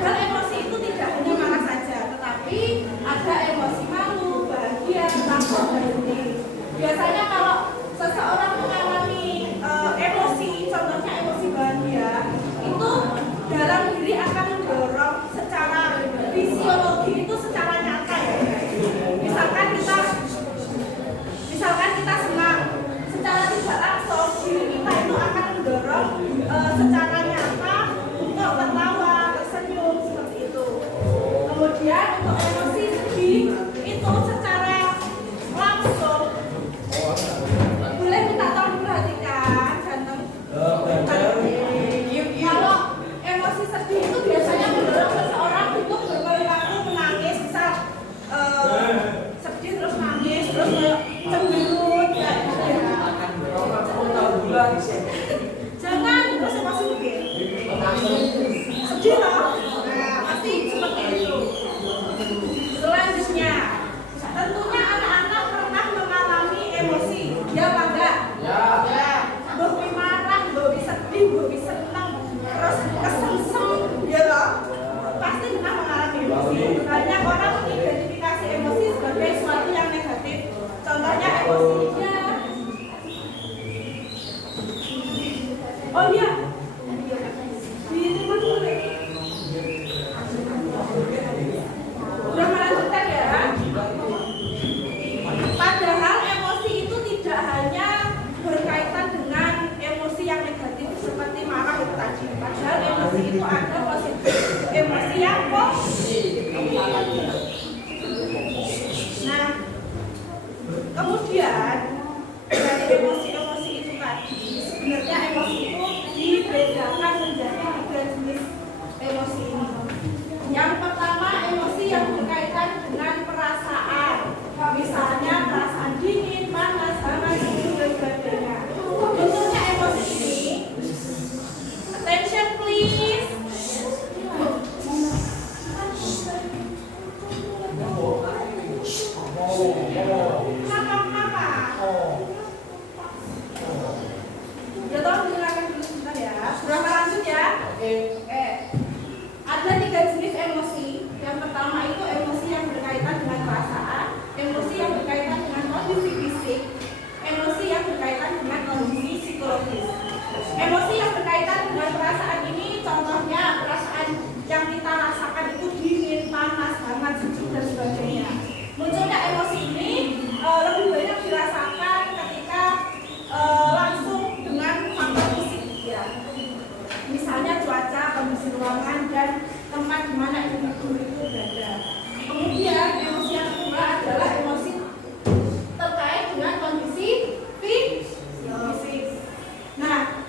Padahal emosi itu tidak hanya marah saja, tetapi biasanya kalau seseorang mengalami emosi, contohnya emosi bahagia, itu dalam diri akan mendorong secara fisiologi itu secara nyata ya. Misalkan kita senang, secara tidak langsung diri kita itu akan mendorong secara nyata untuk tertawa, tersenyum seperti itu. Kemudian untuk emosi sedih itu secara langsung, boleh minta tolong diperhatikan ganteng. Kalau emosi sedih itu biasanya mendorong seseorang untuk berperilaku menangis, misal sedih terus nangis, terus cemberut ya. Jangan terus emosi mungkin sedih loh. Nah, pasti seperti itu. Selanjutnya, tentunya anak-anak pernah mengalami emosi, ya apa enggak? Ya. Bobi marah, bobi sedih, bobi senang, terus kesengsem, ya loh. Pasti pernah mengalami emosi. Banyak orang mengidentifikasi emosi sebagai sesuatu yang negatif. Contohnya emosinya. Oh iya. Diterima dulu deh. Udah melanjutkan ya. Padahal emosi itu tidak hanya berkaitan dengan emosi yang negatif seperti marah itu tadi. Padahal emosi itu ada positif, emosi yang positif. Nah, kemudian dari emosi-emosi itu tadi, sebenarnya emosi itu dibedakan menjadi 3 jenis emosi ini. Yang pertama, emosi yang berkaitan dengan perasaan. Misalnya perasaan dingin, panas, hangat, sejuk, dan sebagainya. Bentuknya emosi ini, attention please. Kenapa? Ya tolong dengarkan dulu sebentar ya. Sudah lanjut ya. Oke. Ada 3 jenis emosi. Yang pertama itu emosi yang berkaitan dengan perasaan, emosi yang berkaitan dengan kondisi fisik, emosi yang berkaitan dengan kondisi psikologis. Emosi yang berkaitan dengan perasaan ini contohnya perasaan yang kita rasakan itu dingin, panas, hangat, sejuk dan sebagainya. Munculnya emosi ini lebih banyak dirasakan ketika langsung dengan faktor fisik ya. Misalnya cuaca, kondisi ruangan dan tempat di mana individu itu berada. Kemudian emosi yang kedua adalah emosi terkait dengan kondisi fisiologis. Nah,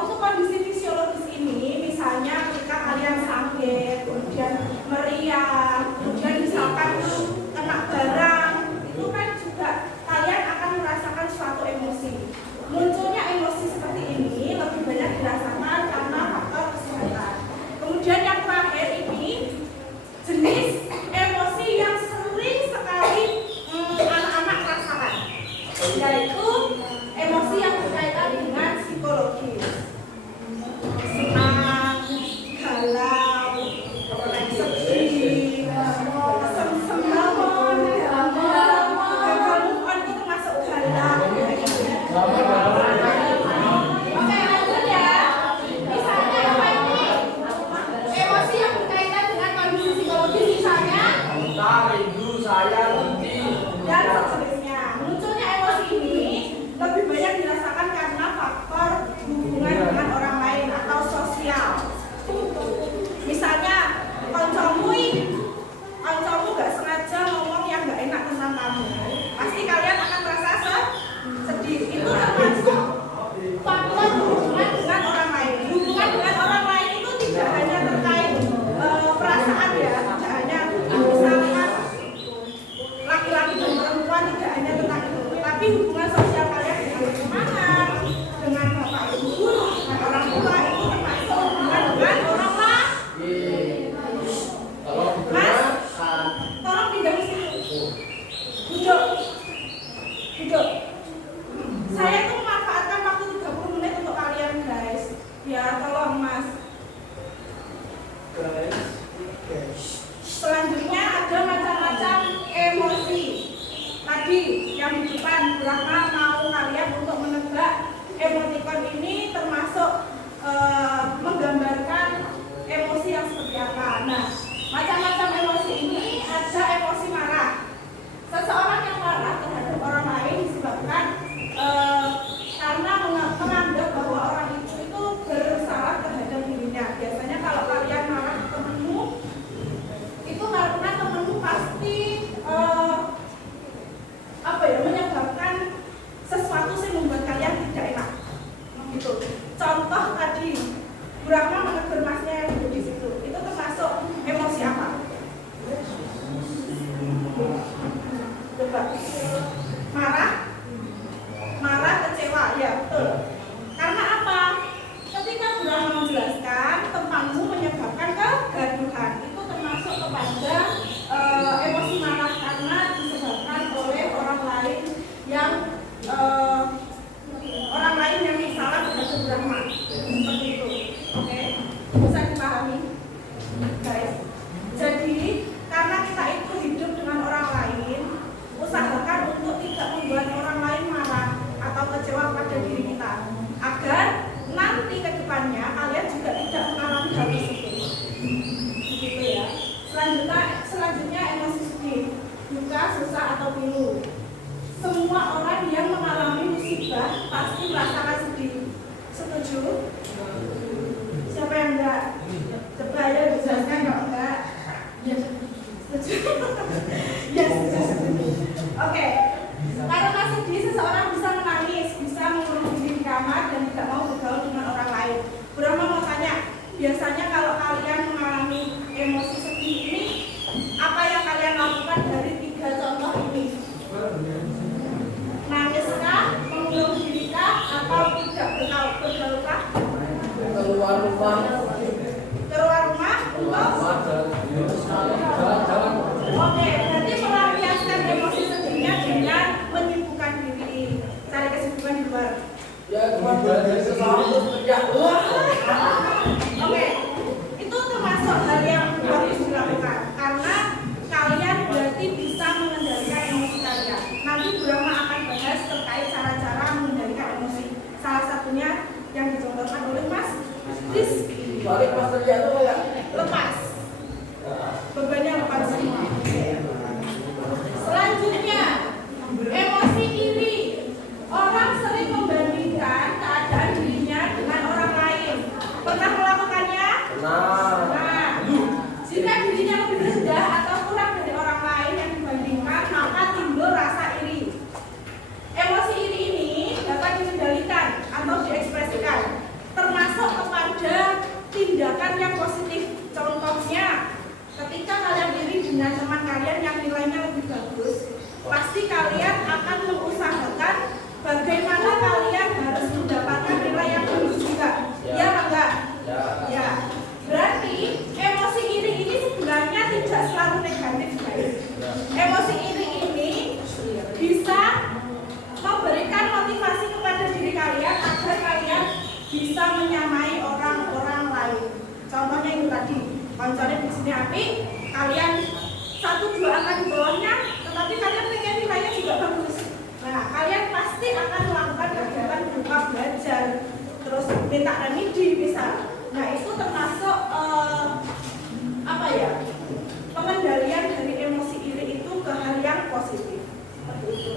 untuk kondisi fisiologis ini, misalnya ketika kalian sakit, kemudian meriang, kemudian misalkan kena barang, itu kan juga kalian akan merasakan suatu emosi. Munculnya emosi seperti ini lebih banyak dirasakan karena faktor kesehatan. Kemudian yang terakhir ini jenis emosi yang sering sekali itu. Contoh tadi, Bu Rahma menegur masnya yang duduk di situ. Itu termasuk emosi apa? Coba. Marah, kecewa, ya betul. Karena apa? Ketika Bu Rahma menjelaskan tempatmu menyebabkan kegaduhan, itu termasuk kepada emosi marah karena disebabkan oleh orang lain yang salah terhadap Bu Rahma. Seperti itu. Oke? Bisa dipahami? Guys. Jadi, karena kita itu hidup dengan orang lain, usahakan untuk tidak membuat orang lain marah atau kecewa pada diri kita, agar nanti ke depannya kalian juga tidak mengalami hal tersebut. Begitu ya. Selanjutnya emosi sedih, duka, susah atau pilu. Semua orang yang mengalami musibah pasti merasakan sedih. Setuju? Siapa yang enggak? Coba ya dijelaskan kalau enggak. Setuju? Yes, setuju. Oke. Karena sedih, seseorang bisa menangis, bisa mengurung diri di kamar dan tidak mau bergaul dengan orang lain. Bu Rahma mau tanya, biasanya kalau kalian mengalami emosi sedih ini, apa yang kalian lakukan dari 3 contoh ini? Nangiskah, mengurung diri kah, atau tidak bergaul kah? Keluar rumah untuk jalan-jalan. Oke, berarti melampiaskan emosi sedihnya dengan menyibukkan diri, cari kesibukan di luar. Ya, cuma dari sesuatu kerja. Oke, itu termasuk hal yang harus dilakukan karena kalian berarti bisa mengendalikan emosi kalian. Nanti Bu Rahma akan bahas terkait cara-cara mengendalikan emosi. Salah satunya yang dicontohkan oleh Mas Rizky. Balik Mas Rizky itu ya? Lepas. Bebannya lepas semua. Selanjutnya, emosi iri. Orang sering membandingkan keadaan dirinya dengan orang lain. Pernah melakukannya? Nah, jika dirinya lebih rendah atau kurang dari orang lain yang dibandingkan, maka timbul rasa iri. Emosi iri ini dapat dikendalikan atau diekspresikan, termasuk kepada tindakan yang positif. Contohnya, ketika kalian iri dengan teman kalian yang nilainya lebih bagus, pasti kalian akan mengusahakan bagaimana kalian harus mendapatkan nilai yang bagus juga. Ya enggak? Ya. Berarti emosi iri ini sebenarnya tidak selalu negatif, guys. Emosi iri ini bisa memberikan motivasi kepada diri kalian agar kalian bisa menyamai orang-orang lain. Contohnya itu tadi, koncornya di sini api, kalian 1-2 angka di bawahnya, tetapi kalian pengen nilainya juga bagus. Nah, kalian pasti akan melakukan kegiatan berupa belajar, terus minta remedi bisa. Nah, itu termasuk pengendalian dari emosi iri itu ke hal yang positif. Seperti itu.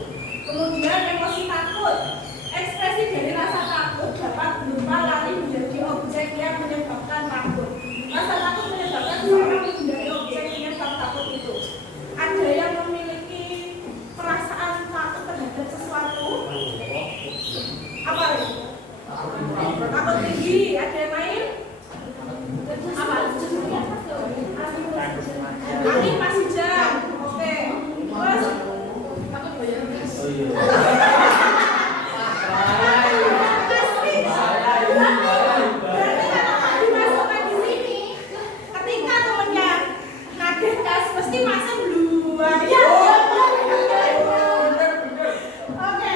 Kemudian emosi takut. Ekspresi dari rasa takut dapat berupa lari menjadi objek yang menyebabkan takut. Rasa takut menyebabkan seseorang menjadi objek penyebab takut itu. Ada yang memiliki perasaan takut terhadap sesuatu. Apa itu? Takut tinggi. Ada yang lain? Apa? Angin masih jam. Oke. Terus takut bayar gas. Pasti masuk dulu ya. Oke.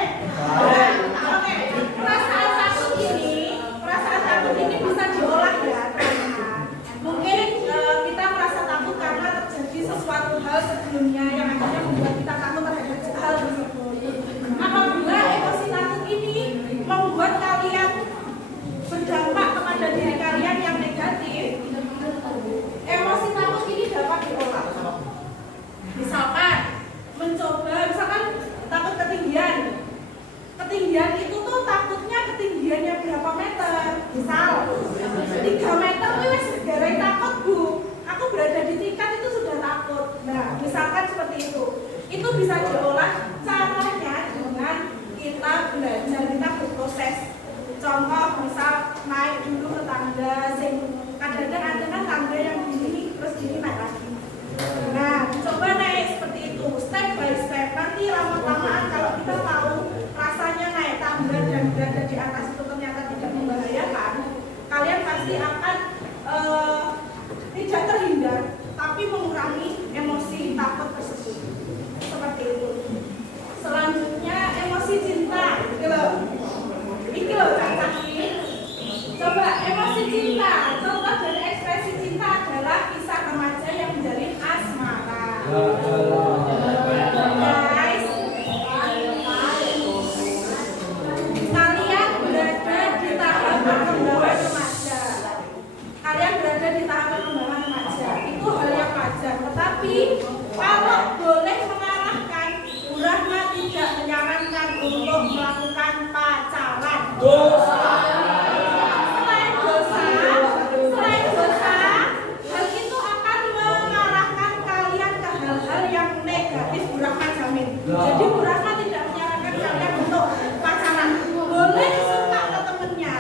Perasaan takut ini bisa diolah ya, teman-teman. Mungkin kita merasa takut karena terjadi sesuatu hal sebelumnya yang akhirnya membuat kita takut terhadap hal tersebut. Apabila emosi takut ini membuat kalian berdampak kepada diri kalian yang negatif, emosi takut ini dapat diolah. Misalkan takut ketinggian. Ketinggian itu tuh takutnya ketinggiannya berapa meter? Misal 3 meter wes gara-gara takut, Bu. Aku berada di tingkat itu sudah takut. Nah, misalkan seperti itu. Itu bisa diolah caranya dengan kita belajar, kita berproses. Contoh naik dulu ke tangga, kadang-kadang ada kan tangga yang gini terus gini naik lagi. Nah, coba naik seperti itu, step by step. Nanti lama-lamaan kalau kita tahu rasanya naik tangga dan berada di atas itu ternyata tidak membahayakan, kalian pasti akan tidak terhindar, tapi mengurangi emosi takut tersebut. Seperti itu. Selanjutnya emosi cinta, gitu loh. Ini loh cacakin. Coba emosi cinta. Contoh dari ekspresi cinta adalah kisah remaja yang menjalin asmara. Guys, kalian berada di tahap perkembangan remaja. Kalian berada di tahap perkembangan remaja. Itu hal yang wajar. Tetapi kalau boleh mengarahkan, Bu Rahma tidak menyarankan untuk melakukan pacaran. Selain dosa, hal itu akan mengarahkan kalian ke hal-hal yang negatif. Bu Rahma jamin. Jadi Bu Rahma tidak menyarankan kalian untuk pacaran. Boleh suka ke temennya,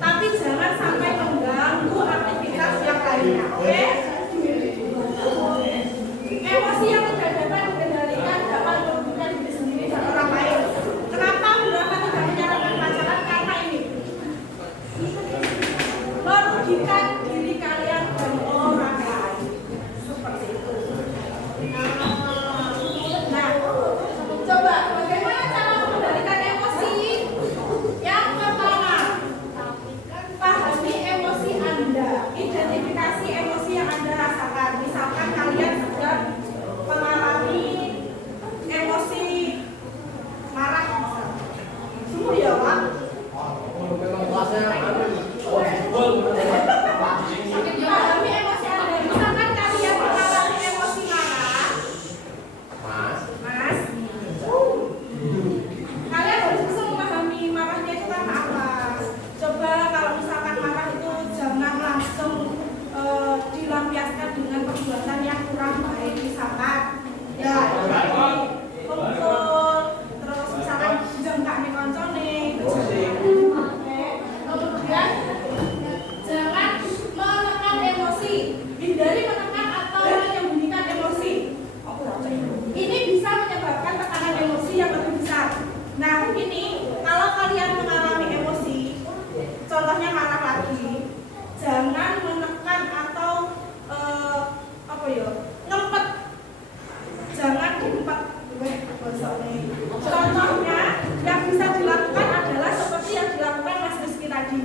tapi jangan sampai mengganggu aktivitas yang lainnya. Oke? Emosi yang tidak dapat dikendalikan dapat merugikan diri sendiri dan orang lain. Kenapa Bu Rahma tidak menyarankan pacaran? Karena ini merugikan diri kalian dan orang lain. Seperti itu. Nah, coba bagaimana cara mengendalikan emosi? Yang pertama, pahami emosi Anda. Identifikasi emosi yang Anda rasakan. Misalkan kalian sedang mengalami emosi marah, misalnya. Sungguh ya, Pak? Pahami emosi Anda. Misalkan kalian mengalami emosi marah, Mas, kalian harus bisa memahami marahnya itu karena apa. Coba kalau misalkan marah itu jangan langsung dilampiaskan dengan perbuatan yang kurang baik. Misalkan ya pukul, terus misalkan jengkak nih koncone, kemudian jangan menekan emosi, hindari menekan atau menyembunyikan emosi. Ini bisa menyebabkan tekanan emosi yang lebih besar. Nah, ini kalau kalian mengalami emosi, contohnya marah lagi, jangan menekan atau ngempet, jangan diempet. Contohnya yang bisa dilakukan adalah seperti yang dilakukan Mas Rizky tadi.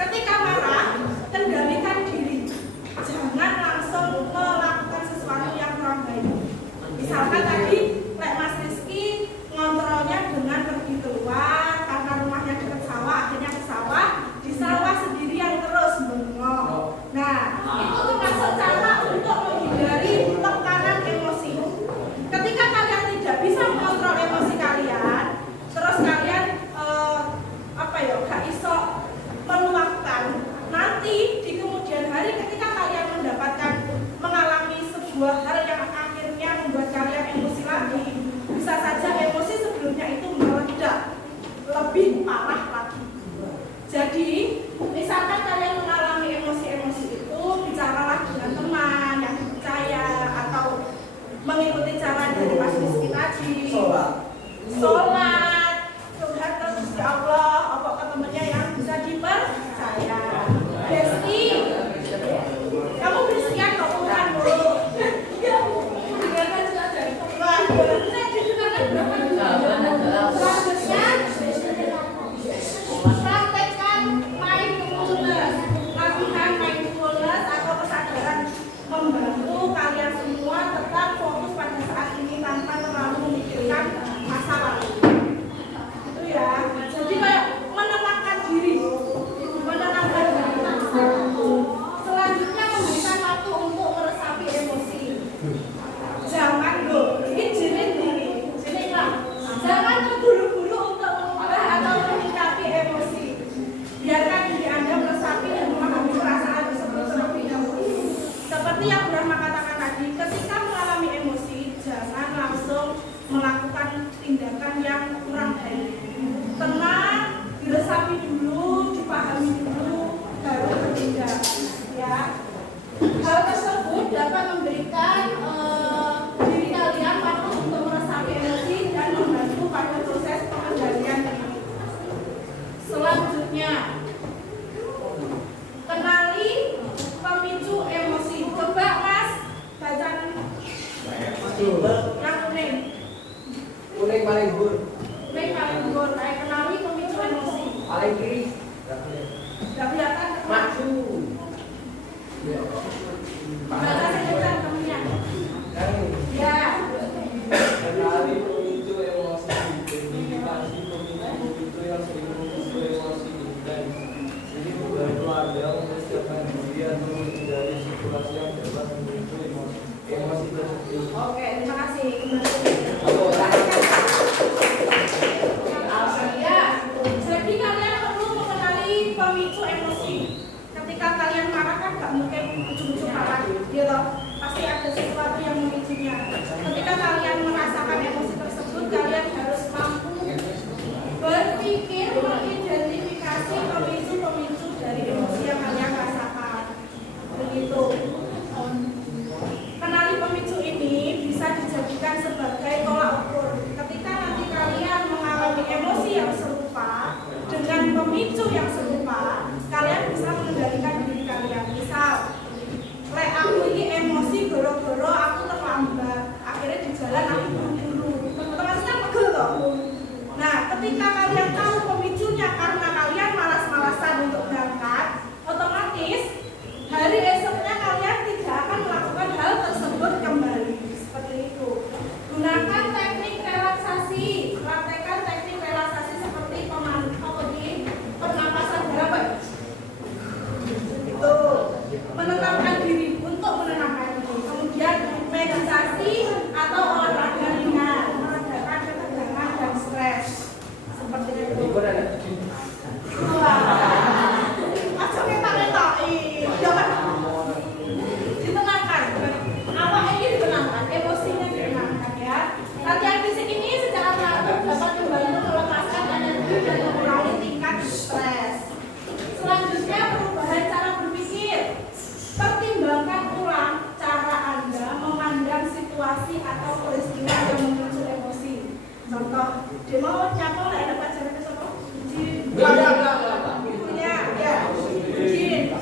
Ketika marah, kendalikan diri, jangan langsung melakukan sesuatu yang kurang baik. Misalkan tadi Mas Rizky ngontrolnya dengan pergi keluar karena rumahnya dekat sawah, akhirnya ke sawah, di sawah sendirian terus bengong. Nah, itu termasuk cara untuk menghindari tekanan emosi. Ketika kalian tidak bisa mengontrol emosi kalian, terus kalian gak iso meluapkan, nanti di kemudian hari ketika kalian mengalami sebuah hal yang akhirnya membuat kalian emosi lagi, bisa saja emosi sebelumnya itu meledak lebih parah lagi. Jadi, misalkan kalian mengalami emosi-emosi itu, bicaralah dengan teman yang dipercaya atau mengikuti cara dari Mas Rizky tadi. Sholat, curhat ke Gusti Allah, apa ke temannya yang bisa dipercaya. Besti, kamu bersekian kok bukan dulu. Praktekkan mindfulness, latihan mindfulness atau kesadaran membantu kalian semua tetap fokus pada saat ini tanpa terlalu memikirkan masa lalu. Selanjutnya, kenali pemicu emosi. Coba Mas baca yang kuning. Kuning paling gur. Kuning paling gur. Kayak kenali pemicu emosi. Paling kiri. Gak kelihatan. Maju. Baca sebentar temennya. Ya. Kenali pemicu emosi. Identifikasi pemicu yang sering memicu emosi. Dan ini bukan keluarga mempersiapkan diri atau menghindari situasi yang dapat memicu emosi tersebut. Oke, terima kasih. Ya, jadi kalian perlu mengenali pemicu emosi. Ketika kalian marah kan gak mungkin ujung-ujung marah, gitu. Pasti ada sesuatu yang memicunya. Ketika kalian merasakan emosi tersebut, kalian harus mampu berpikir mengidentifikasi pemicu-pemicu dari emosi yang kalian rasakan. Begitu. Kenali pemicu ini bisa dijadikan sebagai tolak ukur. Ketika nanti kalian mengalami emosi yang serupa dengan pemicu yang serupa, kalian bisa mengendalikan diri kalian. Misal, aku ini emosi goro-goro aku terlambat, akhirnya di jalan aku buru-buru, otomatis kan pegel toh. Nah, ketika kalian tahu pemicunya karena kalian malas-malasan untuk berangkat, otomatis hari esoknya kalian tidak akan melakukan hal tersebut kembali. Seperti itu. Gunakan teknik relaksasi. Praktekkan teknik relaksasi seperti pernapasan dalam. Itu menenangkan diri untuk menenangkan diri. Kemudian meditasi atau olahraga ringan meredakan ketegangan dan stres. Seperti itu. Macam ngetak-ngetakin. Jangan ditenangkan. Awak ini ditenangkan, emosinya ditenangkan ya. Latihan fisik ini secara teratur dapat membantu melepaskan energi dan mengurangi tingkat stres. Selanjutnya, perubahan cara berpikir. Pertimbangkan ulang cara Anda memandang situasi atau peristiwa yang memicu emosi. Contoh, dia mau nyapa oleh ada pacaran ke sana? Ya. Izin.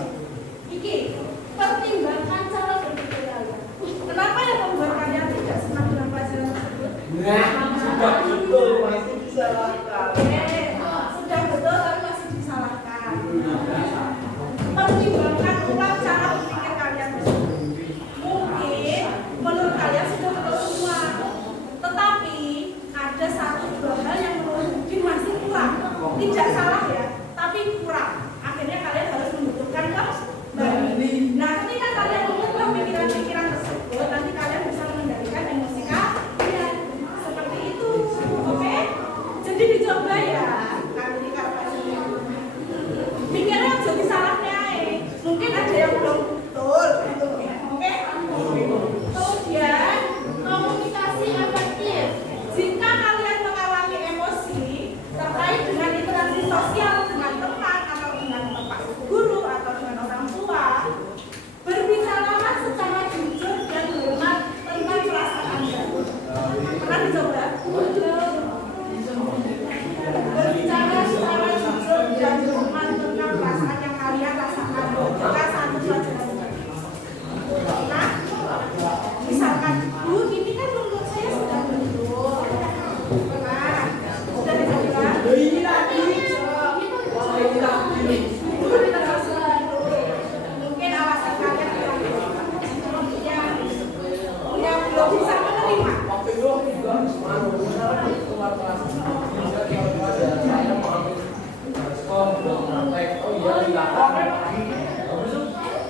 Iki, pertimbangkan cara berpikir kalian. Kenapa yang membuat kalian tidak senang dengan pelajaran tersebut? Sudah betul, masih disalahkan. Sudah betul tapi masih disalahkan. Pertimbangkan ulang cara berpikir kalian tersebut. Mungkin menurut kalian sudah betul semua, tetapi ada satu dua hal yang menurut mungkin masih kurang. Tidak salah ya, tapi kurang. Akhirnya kalian harus membutuhkan kembali. Nah, ketika kalian mengubah pikiran-pikiran tersebut, nanti kalian bisa mengendalikan emosi kalian. Seperti itu, oke? Jadi dicoba ya. Mikirnya jadi salahnya, mungkin ada yang belum betul, gitu, oke? Kemudian komunikasi efektif. Jika kalian mengalami emosi terkait dengan interaksi sosial dengan teman atau dengan bapak guru atau dengan orang tua, berbicaralah secara jujur dan hormat tentang perasaan Anda. Pernah dicoba? Berbicara secara jujur dan hormat tentang perasaan yang kalian rasakan ketika satu pelajaran. Nah, misalkan, Bu, ini kan menurut saya sudah betul. Nah, sudah dicoba. Mungkin alasan kalian yang belum bisa menerima.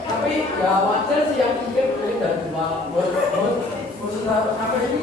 Tapi ya wajar sih yang pikir dari bos apa ini